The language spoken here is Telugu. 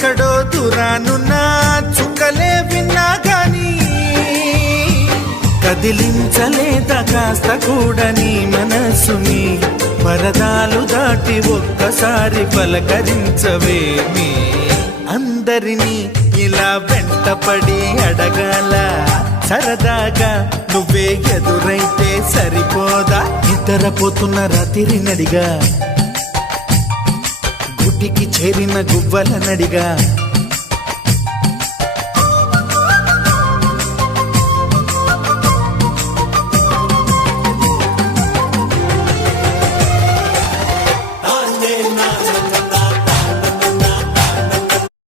ఎక్కడో దూరానున్నా చుక్కలే విన్నా గాని కదిలించలేదా కాస్త కూడా నీ మనసుని పరదాలు దాటి ఒక్కసారి పలకరించవేమి అందరినీ ఇలా వెంటపడి అడగాల సరదాగా నువ్వే ఎదురైతే సరిపోదా నిద్రపోతున్న రాత్రి నడిగా గుడ్డికి చేరిన గువ్వల నడిగా